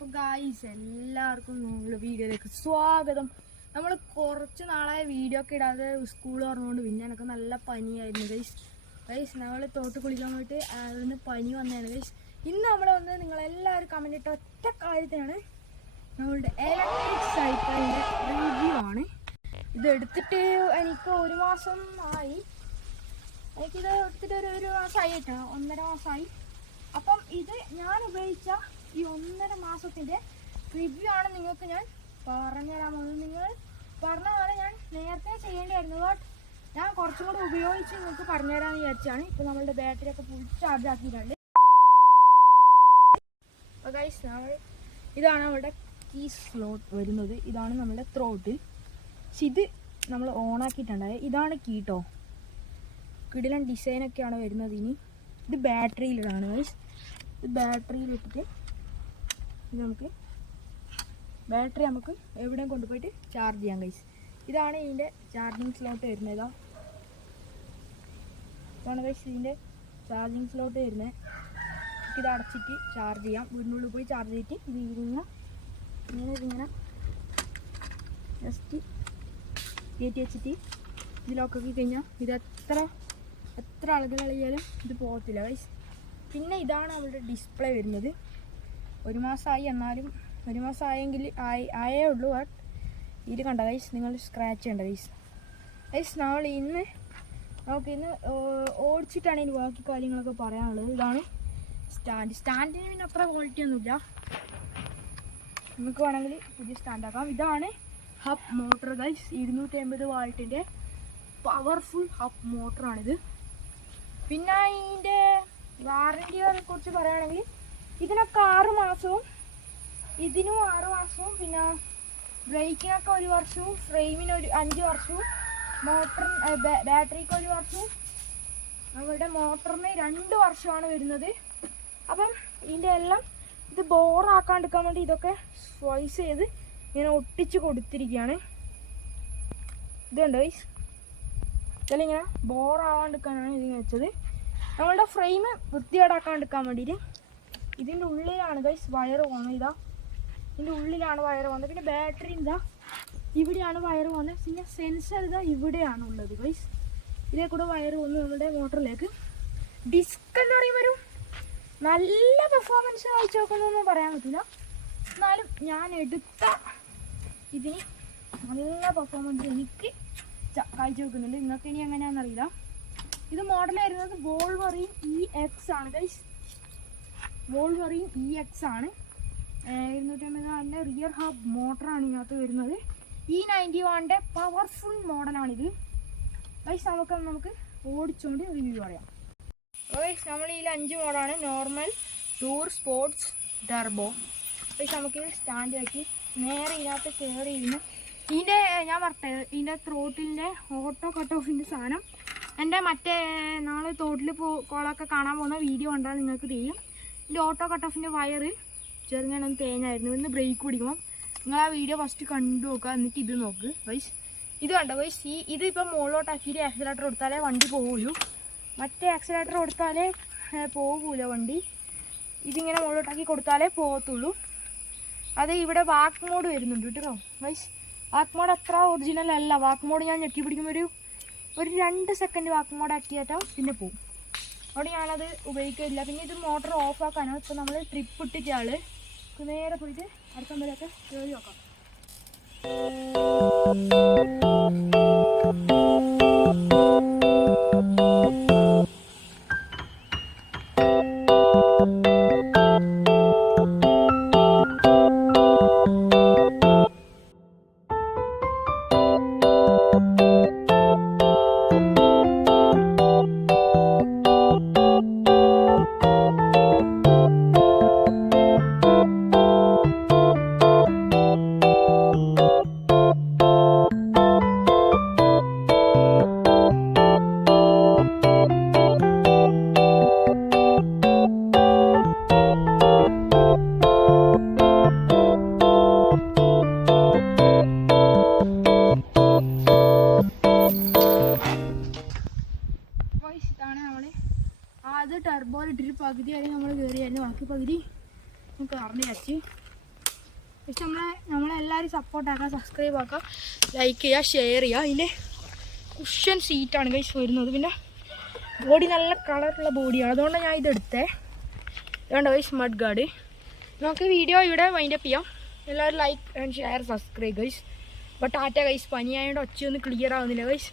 അപ്പോൾ ഗായ്സ് എല്ലാവർക്കും നമ്മുടെ വീഡിയോയിലേക്ക് സ്വാഗതം. നമ്മൾ കുറച്ച് നാളായ വീഡിയോ ഒക്കെ ഇടാതെ സ്കൂൾ തുറന്നുകൊണ്ട് പിന്നെ എനിക്ക് നല്ല പനിയായിരുന്നു ഗൈസ്. നമ്മൾ തോട്ട് കുളിക്കാൻ പോയിട്ട് അതിന് പനി വന്നതാണ് ഗൈസ്. ഇന്ന് നമ്മൾ വന്നത് നിങ്ങളെല്ലാവരും കമൻറ്റ് ഇട്ട ഒറ്റ കാര്യത്തിനാണ്, നമ്മളുടെ ഇലക്ട്രിക് സൈക്കിളിൻ്റെ റിവ്യൂ ആണ്. ഇത് എടുത്തിട്ട് എനിക്ക് ഒരു മാസം ആയി. എനിക്കിത് എടുത്തിട്ട് ഒരു മാസമായി കേട്ടോ, 1.5 മാസമായി. അപ്പം ഇത് ഞാൻ ഉപയോഗിച്ച ഈ 1.5 മാസത്തിൻ്റെ റിവ്യൂ ആണ് നിങ്ങൾക്ക് ഞാൻ പറഞ്ഞുതരാൻ പോകുന്നത്. നിങ്ങൾ പറഞ്ഞ പോലെ ഞാൻ നേരത്തെ ചെയ്യേണ്ടിയായിരുന്നു, ബട്ട് ഞാൻ കുറച്ചും കൂടി ഉപയോഗിച്ച് നിങ്ങൾക്ക് പറഞ്ഞുതരാമെന്ന് വിചാരിച്ചാണ്. ഇപ്പോൾ നമ്മളുടെ ബാറ്ററി ഒക്കെ ഫുൾ ചാർജ് ആക്കിയിട്ടുണ്ട്. അപ്പോൾ ഗൈസ്, ഇതാണ് നമ്മുടെ കീ സ്ലോട്ട് വരുന്നത്. ഇതാണ് നമ്മുടെ ത്രോട്ടിൽ. ഇത് നമ്മൾ ഓണാക്കിയിട്ടുണ്ടായത്. ഇതാണ് കീട്ടോ, കിടിലൻ ഡിസൈനൊക്കെയാണ് വരുന്നത്. ഇനി ഇത് ബാറ്ററിയിലിടാണ് ഗൈസ്. ഇത് ബാറ്ററിയിലിട്ടിട്ട് ഇത് നമുക്ക് എവിടെയും കൊണ്ടുപോയിട്ട് ചാർജ് ചെയ്യാം ഗൈസ്. ഇതാണ് ഇതിൻ്റെ ചാർജിങ് സ്ലോട്ട് വരുന്നത്. ഇതാണ് ഗൈസ് ഇതിൻ്റെ ചാർജിങ് സ്ലോട്ട് വരുന്നത്. ഇത് അടച്ചിട്ട് ചാർജ് ചെയ്യാം. വീടിനുള്ളിൽ പോയി ചാർജ് ചെയ്തിട്ട് ഇതിങ്ങനെ ജസ്റ്റ് കയറ്റി വെച്ചിട്ട് ഇതിലൊക്കെ കഴിഞ്ഞാൽ ഇത് എത്ര ആളുകൾ കളിയാലും ഇത് പോകത്തില്ല ഗൈസ്. പിന്നെ ഇതാണ് നമ്മളുടെ ഡിസ്പ്ലേ വരുന്നത്. 1 മാസമായി, എന്നാലും 1 മാസം ആയേ ഉള്ളൂ. ബട്ട് ഇത് കണ്ട ഗൈസ്, നിങ്ങൾ സ്ക്രാച്ച് ചെയ്യേണ്ട ഗൈസ്. നമ്മൾ ഇന്ന് ഓടിച്ചിട്ടാണ് ഇനി ബാക്കി കാര്യങ്ങളൊക്കെ പറയാനുള്ളത്. ഇതാണ് സ്റ്റാൻഡിന് പിന്നെ അത്ര ക്വാളിറ്റി ഒന്നുമില്ല, നമുക്ക് വേണമെങ്കിൽ പുതിയ സ്റ്റാൻഡാക്കാം. ഇതാണ് ഹബ് മോട്ടർ ഗൈസ്. 250 വാൾട്ടിൻ്റെ പവർഫുൾ ഹബ് മോട്ടറാണിത്. പിന്നെ ഇതിൻ്റെ വാറൻറ്റിയെ കുറിച്ച് പറയുകയാണെങ്കിൽ ഇതിനൊക്കെ 6 മാസവും ഇതിനും 6 മാസവും, പിന്നെ ബ്രേക്കിനൊക്കെ 1 വർഷവും, ഫ്രെയിമിന് 5 വർഷവും, ബാറ്ററിക്ക് 1 വർഷവും, നമ്മുടെ മോട്ടറിന് 2 വർഷമാണ് വരുന്നത്. അപ്പം ഇതിൻ്റെ എല്ലാം ഇത് ബോറാക്കാണ്ടിരിക്കാൻ വേണ്ടി ഇതൊക്കെ സ്വൈസ് ചെയ്ത് ഇങ്ങനെ ഒട്ടിച്ച് കൊടുത്തിരിക്കുകയാണ്. ഇതുണ്ട് ഗൈസ്, ഇതിലിങ്ങനെ ബോറാവാണ്ടിരിക്കാനാണ് ഇതിങ്ങനെ വെച്ചത്. നമ്മളുടെ ഫ്രെയിം വൃത്തികേടാക്കാണ്ടിരിക്കാൻ വേണ്ടിയിട്ട് ഇതിൻ്റെ ഉള്ളിലാണ് ഗൈസ് വയറ് പോകുന്നത്. ഇതിൻ്റെ ഉള്ളിലാണ് വയറ് പോകുന്നത്. പിന്നെ ബാറ്ററി ഇവിടെയാണ് വയറ് പോകുന്നത്. പിന്നെ സെൻസർ ഇവിടെയാണ് ഉള്ളത് ഗൈസ്. ഇതേ കൂടെ വയറ് പോകുന്നു നമ്മുടെ മോട്ടറിലേക്ക്. ഡിസ്ക് എന്ന് പറയുമ്പോൾ നല്ല പെർഫോമൻസ് വായിച്ചു നോക്കുന്നൊന്നും പറയാൻ പറ്റില്ല, എന്നാലും ഞാൻ എടുത്ത ഇതിന് നല്ല പെർഫോമൻസ് എനിക്ക് കാഴ്ച വെക്കുന്നുണ്ട്. നിങ്ങൾക്ക് ഇനി എങ്ങനെയാണെന്നറിയില്ല. ഇത് മോഡൽ വരുന്നത് വോൾവറിൻ EX ആണ് ഗൈസ്. വോൾവറിൻ EX ആണ്. 250 റിയർ ഹബ് മോട്ടറാണ് ഇതിനകത്ത് വരുന്നത്. E91 powerful മോഡലാണിത് guys. നമുക്ക് ഓടിച്ചുകൊണ്ട് റിവ്യൂ പറയാം ഗൈസ്. നമ്മൾ ഇതിൽ 5 മോഡാണ്: normal, tour, sports, turbo. Guys നമുക്കിത് സ്റ്റാൻഡ് ആക്കി നേരെ ഇതിനകത്ത് കയറി ഇരുന്ന് ഇതിൻ്റെ ഞാൻ പറഞ്ഞത് ഇതിൻ്റെ ത്രോട്ടിൻ്റെ ഓട്ടോ കട്ട് ഓഫിൻ്റെ സാധനം എൻ്റെ മറ്റേ നാളെ തോട്ടിൽ കോളൊക്കെ കാണാൻ പോകുന്ന വീഡിയോ കണ്ടാൽ നിങ്ങൾക്ക് ചെയ്യും. ഇതിൻ്റെ ഓട്ടോ കട്ട് ഓഫിൻ്റെ വയറ് ചെറുങ്ങനൊന്ന് തേഞ്ഞായിരുന്നു. ഇന്ന് ബ്രേക്ക് പിടിക്കുമ്പോൾ നിങ്ങൾ ആ വീഡിയോ ഫസ്റ്റ് കണ്ടു നോക്കുക, എന്നിട്ട് ഇത് നോക്ക് വൈസ്. ഇത് കണ്ടോ വൈസ്, ഇതിപ്പോൾ മുകളിലോട്ടാക്കിയിട്ട് ആക്സിലേറ്റർ കൊടുത്താലേ വണ്ടി പോവുള്ളൂ. മറ്റേ ആക്സിലേറ്റർ കൊടുത്താലേ പോകൂല വണ്ടി. ഇതിങ്ങനെ മുകളിലോട്ടാക്കി കൊടുത്താലേ പോകത്തുള്ളൂ. അത് ഇവിടെ വാക്ക് മോഡ് വരുന്നുണ്ട് കേട്ടോ വൈസ്. വാക്ക് മോഡ് അത്ര ഒറിജിനൽ അല്ല. വാക്ക് മോഡ് ഞാൻ ഞെക്കി പിടിക്കുമ്പോൾ ഒരു 2 സെക്കൻഡ് വാക്ക് മോഡ് ആക്കിയാൽ പിന്നെ പോവും. അവിടെ ഞാനത് ഉപയോഗിക്കില്ല. പിന്നെ ഇത് മോട്ടർ ഓഫ് ആക്കാനോ. ഇപ്പോൾ നമ്മൾ ട്രിപ്പ് ഇട്ടിട്ടാൾ നേരെ പോയിട്ട് അടുത്ത മുതലൊക്കെ കയറി നോക്കാം. ടർബോ ഇട്ടിട്ട് പകുതി വരെ നമ്മൾ കയറിയായിരുന്നു. ബാക്കി പകുതി നമുക്ക് അറിഞ്ഞു വെച്ച് പക്ഷെ നമ്മളെല്ലാവരും സപ്പോർട്ടാക്കുക, സബ്സ്ക്രൈബ് ആക്കുക, ലൈക്ക് ചെയ്യുക, ഷെയർ ചെയ്യുക. ഇതിൻ്റെ കുഷ്യൻ സീറ്റാണ് ഗൈസ് വരുന്നത്. പിന്നെ ബോഡി നല്ല കളറുള്ള ബോഡിയാണ്, അതുകൊണ്ടാണ് ഞാൻ ഇതെടുത്തേ. ഇതുകൊണ്ട് ഗൈസ് മഡ് ഗാർഡ്. നമുക്ക് വീഡിയോ ഇവിടെ വൈൻഡപ്പ് ചെയ്യാം. എല്ലാവരും like and share subscribe guys. അപ്പോൾ ടാറ്റ ഗൈസ്. പനിയായതുകൊണ്ട് ഒച്ചയൊന്നും ക്ലിയർ ആവുന്നില്ല ഗൈസ്.